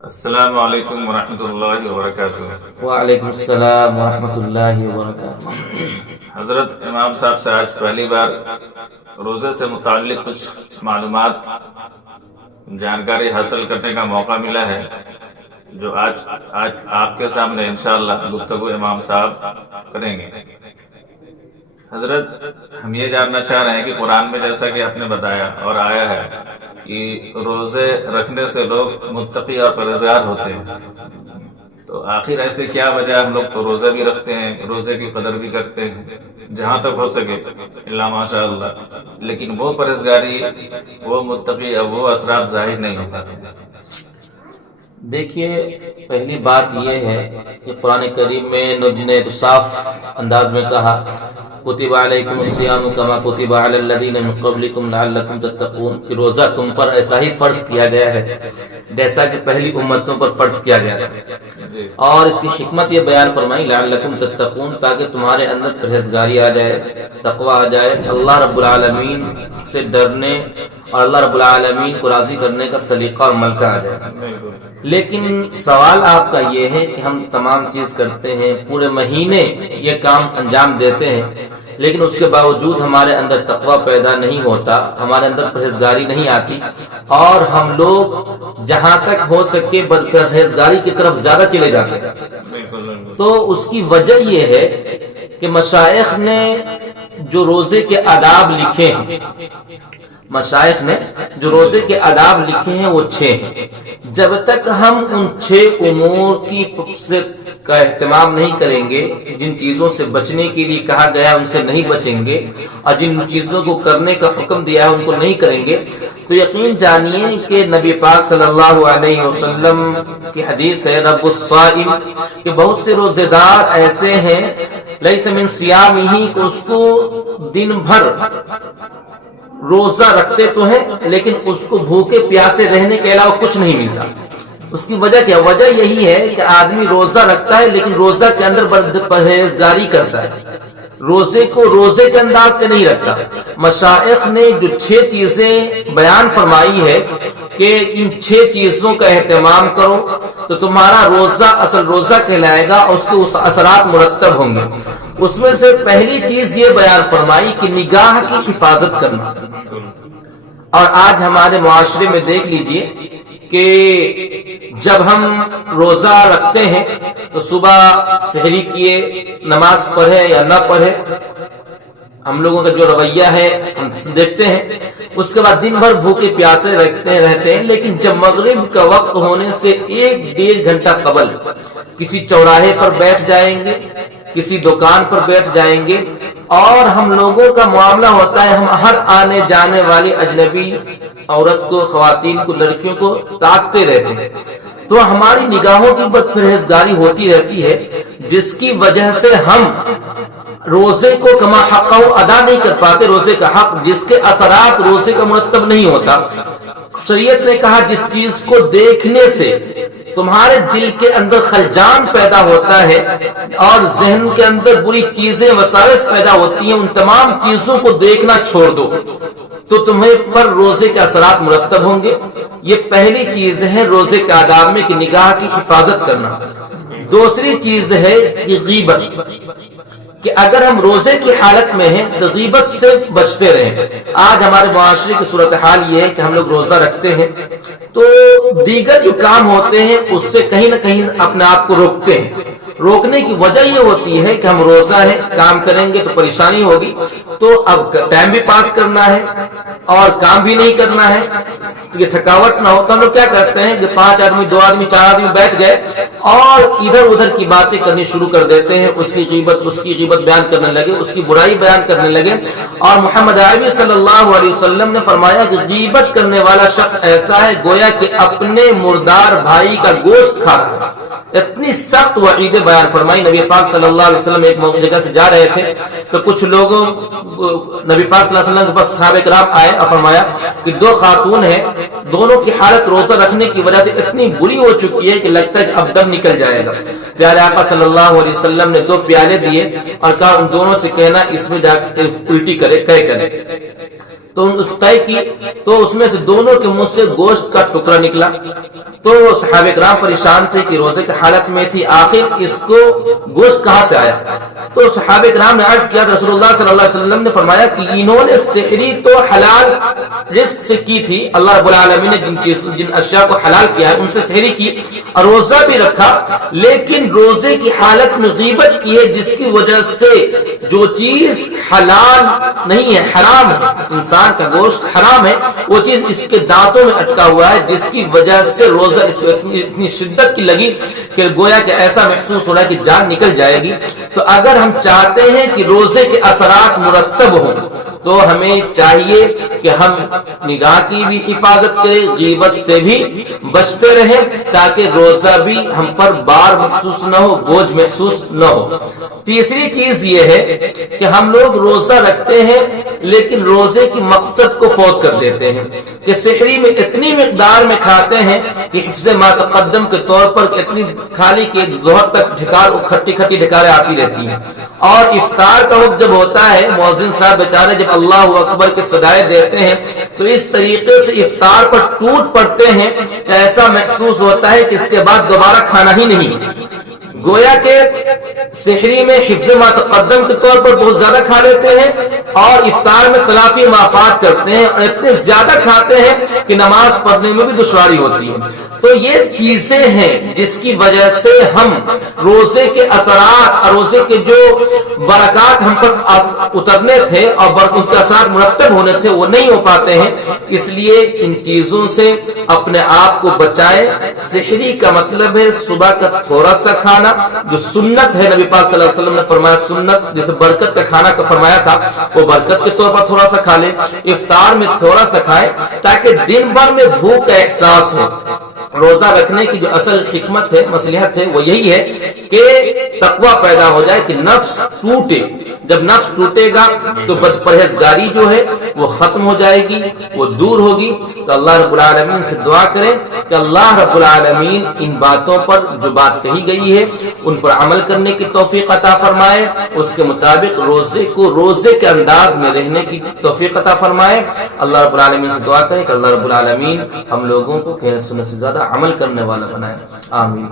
السلام علیکم ورحمۃ اللہ وبرکاتہ۔ وعلیکم السلام ورحمۃ اللہ وبرکاتہ۔ حضرت امام صاحب سے آج پہلی بار روزے سے متعلق کچھ معلومات جانکاری حاصل کرنے کا موقع ملا ہے، جو آج آپ کے سامنے انشاءاللہ گفتگو امام صاحب کریں گے۔ حضرت، ہم یہ جاننا چاہ رہے ہیں کہ قرآن میں جیسا کہ آپ نے بتایا اور آیا ہے کہ روزے رکھنے سے لوگ متقی اور پرہیزگار ہوتے ہیں، تو آخر ایسے کیا وجہ؟ ہم لوگ تو روزے بھی رکھتے ہیں، روزے کی قدر بھی کرتے ہیں جہاں تک ہو سکے اللہ ماشاء اللہ، لیکن وہ پرہیزگاری، وہ متقی، وہ اثرات ظاہر نہیں ہوتا۔ دیکھیے، پہلی بات یہ ہے کہ قرآن کریم میں نے تو صاف انداز میں کہا کتب علیکم الصیام کما کتب علی الذین من قبلکم لعلکم تتقون، کہ روزہ تم پر ایسا ہی فرض کیا گیا ہے جیسا کہ پہلی امتوں پر فرض کیا گیا تھا، اور اس کی حکمت یہ بیان فرمائی لعلکم تتقون، تاکہ تمہارے اندر پرہیزگاری آ جائے، تقوی آ جائے، اللہ رب العالمین سے ڈرنے اور اللہ رب العالمین کو راضی کرنے کا سلیقہ اور ملکہ آ جائے۔ لیکن سوال آپ کا یہ ہے کہ ہم تمام چیز کرتے ہیں، پورے مہینے یہ کام انجام دیتے ہیں، لیکن اس کے باوجود ہمارے اندر تقوی پیدا نہیں ہوتا، ہمارے اندر پرہیزگاری نہیں آتی، اور ہم لوگ جہاں تک ہو سکے پرہیزگاری کی طرف زیادہ چلے جاتے ہیں۔ تو اس کی وجہ یہ ہے کہ مشائخ نے جو روزے کے آداب لکھے ہیں، مشائخ نے جو روزے کے آداب لکھے ہیں وہ 6 ہیں۔ جب تک ہم ان 6 امور کا اہتمام نہیں کریں گے، جن چیزوں سے بچنے کے لیے کہا گیا ان سے نہیں بچیں گے، اور جن چیزوں کو کرنے کا حکم دیا ہے ان کو نہیں کریں گے، تو یقین جانیے کہ نبی پاک صلی اللہ علیہ وسلم کی حدیث ہے رب الصائم، کہ بہت سے روزے دار ایسے ہیں لیس من صیامہ، کہ اس کو دن بھر روزہ رکھتے تو ہیں لیکن اس کو بھوکے پیاسے رہنے کے علاوہ کچھ نہیں ملتا۔ اس کی وجہ کیا؟ وجہ یہی ہے کہ آدمی روزہ رکھتا ہے لیکن روزہ کے اندر پرہیزگاری کرتا ہے، روزے کو روزے کے انداز سے نہیں رکھتا۔ مشائخ نے جو 6 چیزیں بیان فرمائی ہے کہ ان 6 چیزوں کا اہتمام کرو تو تمہارا روزہ اصل روزہ کہلائے گا، اور اس کے اثرات مرتب ہوں گے۔ اس میں سے پہلی چیز یہ بیان فرمائی کہ نگاہ کی حفاظت کرنا۔ اور آج ہمارے معاشرے میں دیکھ لیجئے کہ جب ہم روزہ رکھتے ہیں تو صبح سحری کیے، نماز پڑھے یا نہ پڑھے، ہم لوگوں کا جو رویہ ہے ہم دیکھتے ہیں، اس کے بعد دن بھر بھوکے پیاسے رہتے ہیں، لیکن جب مغرب کا وقت ہونے سے 1-1.5 گھنٹہ قبل کسی چوراہے پر بیٹھ جائیں گے، کسی دکان پر بیٹھ جائیں گے، اور ہم لوگوں کا معاملہ ہوتا ہے ہم ہر آنے جانے والی اجنبی عورت کو، خواتین کو، لڑکیوں کو تاکتے رہتے ہیں، تو ہماری نگاہوں کی بد پرہیزگاری ہوتی رہتی ہے، جس کی وجہ سے ہم روزے کو کما حق ادا نہیں کر پاتے، روزے کا حق جس کے اثرات روزے کا مرتب نہیں ہوتا۔ شریعت نے کہا جس چیز کو دیکھنے سے تمہارے دل کے اندر خلجان پیدا ہوتا ہے اور ذہن کے اندر بری چیزیں وساوس پیدا ہوتی ہیں، ان تمام چیزوں کو دیکھنا چھوڑ دو تو تمہیں پر روزے کے اثرات مرتب ہوں گے۔ یہ پہلی چیز ہے روزے کے آداب میں کہ نگاہ کی حفاظت کرنا۔ دوسری چیز ہے کہ غیبت، کہ اگر ہم روزے کی حالت میں ہیں تو غیبت سے بچتے رہیں۔ آج ہمارے معاشرے کی صورتحال یہ ہے کہ ہم لوگ روزہ رکھتے ہیں تو دیگر جو کام ہوتے ہیں اس سے کہیں نہ کہیں اپنے آپ کو روکتے ہیں۔ روکنے کی وجہ یہ ہوتی ہے کہ ہم روزہ ہیں، کام کریں گے تو پریشانی ہوگی، تو اب ٹائم بھی پاس کرنا ہے اور کام بھی نہیں کرنا ہے، یہ تھکاوٹ نہ ہو، تو ہم لوگ کیا کرتے ہیں کہ 5 آدمی 2 آدمی 4 آدمی بیٹھ گئے اور ادھر ادھر کی باتیں کرنی شروع کر دیتے ہیں، اس کی غیبت بیان کرنے لگے، اس کی برائی بیان کرنے لگے۔ اور محمد عربی صلی اللہ علیہ وسلم نے فرمایا کہ غیبت کرنے والا شخص ایسا ہے گویا کہ اپنے مردار بھائی کا گوشت کھا رہا ہے۔ اتنی سخت وعیدیں بیان فرمائی۔ نبی پاک صلی اللہ علیہ وسلم ایک جگہ سے جا رہے تھے تو کچھ لوگوں نبی پاک صلی اللہ علیہ وسلم کے پاس صحابہ کرام آئے اور فرمایا کہ 2 خاتون ہیں، دونوں کی حالت روزہ رکھنے کی وجہ سے اتنی بری ہو چکی ہے کہ لگتا ہے کہ اب دم نکل جائے گا۔ پیارے آقا صلی اللہ علیہ وسلم نے 2 پیالے دیے اور کہا ان دونوں سے کہنا اس میں جا کے الٹی کرے۔ تو اس طے کی تو اس میں سے دونوں کے منہ سے گوشت کا ٹکڑا نکلا. تو صحابہ کرام پریشان تھے کہ روزے کی حالت میں تھی، آخر اس کو گوشت کہاں سے آیا؟ تو صحابہ کرام نے عرض کیا، رسول اللہ صلی اللہ علیہ وسلم نے فرمایا کہ انہوں نے سحری تو حلال رزق سے کی تھی، اللہ رب العالمین نے جن اشیاء کو حلال کیا ہے ان سے سحری کی اور روزہ بھی رکھا، لیکن روزے کی حالت میں غیبت کی ہے، جس کی وجہ سے جو چیز حلال نہیں ہے، حرام ہے، انسان کا گوشت حرام ہے، وہ چیز اس کے دانتوں میں اٹکا ہوا ہے، جس کی وجہ سے روزہ اس کو اتنی شدت کی لگی کہ گویا کہ ایسا محسوس ہو رہا ہے کہ جان نکل جائے گی. تو اگر ہم چاہتے ہیں کہ روزے کے اثرات مرتب ہوں تو ہمیں چاہیے کہ ہم نگاہ کی بھی حفاظت کریں، غیبت سے بھی بچتے رہیں، تاکہ روزہ بھی ہم پر بار محسوس نہ ہو، بوجھ محسوس نہ ہو. تیسری چیز یہ ہے کہ ہم لوگ روزہ رکھتے ہیں لیکن روزے کی مقصد کو فوت کر دیتے ہیں کہ سحری میں اتنی مقدار میں کھاتے ہیں کہ حفظ ما تقدم کے طور پر اتنی کھالی کہ ظہر تک کھٹی کھٹی ڈھکاریں آتی رہتی ہیں. اور افطار کا وقت جب ہوتا ہے، مؤذن صاحب بیچارے جب اللہ اکبر کے صدائے دیتے ہیں تو اس طریقے سے افطار پر ٹوٹ پڑتے ہیں، ایسا محسوس ہوتا ہے کہ اس کے بعد دوبارہ کھانا ہی نہیں. گویا کہ سحری میں حفظ ما تقدم کے طور پر بہت زیادہ کھا لیتے ہیں اور افطار میں تلافی مافات کرتے ہیں اور اتنے زیادہ کھاتے ہیں کہ نماز پڑھنے میں بھی دشواری ہوتی ہے. تو یہ چیزیں ہیں جس کی وجہ سے ہم روزے کے اثرات اور روزے کے جو برکات ہم پر اترنے تھے اور اس کے اثرات مرتب ہونے تھے وہ نہیں ہو پاتے ہیں. اس لیے ان چیزوں سے اپنے آپ کو بچائیں. سحری کا مطلب ہے صبح کا تھوڑا سا کھانا جو سنت ہے، نبی پاک صلی اللہ علیہ وسلم نے فرمایا سنت، جیسے برکت کا کھانا کا فرمایا تھا، وہ برکت کے طور پر تھوڑا سا کھا لیں. افطار میں تھوڑا سا کھائیں تاکہ دن بھر میں بھوک کا احساس ہو. روزہ رکھنے کی جو اصل حکمت ہے، مصلحت ہے، وہ یہی ہے کہ تقوی پیدا ہو جائے، کہ نفس ٹوٹے. جب نفس ٹوٹے گا تو بد پرہیزگاری جو ہے وہ ختم ہو جائے گی، وہ دور ہوگی. تو اللہ رب العالمین سے دعا کریں کہ اللہ رب العالمین ان باتوں پر جو بات کہی گئی ہے ان پر عمل کرنے کی توفیق عطا فرمائے، اس کے مطابق روزے کو روزے کے انداز میں رہنے کی توفیق عطا فرمائے. اللہ رب العالمین سے دعا کریں کہ اللہ رب العالمین ہم لوگوں کو کہنے سننے سے زیادہ عمل کرنے والا بنائے. آمین.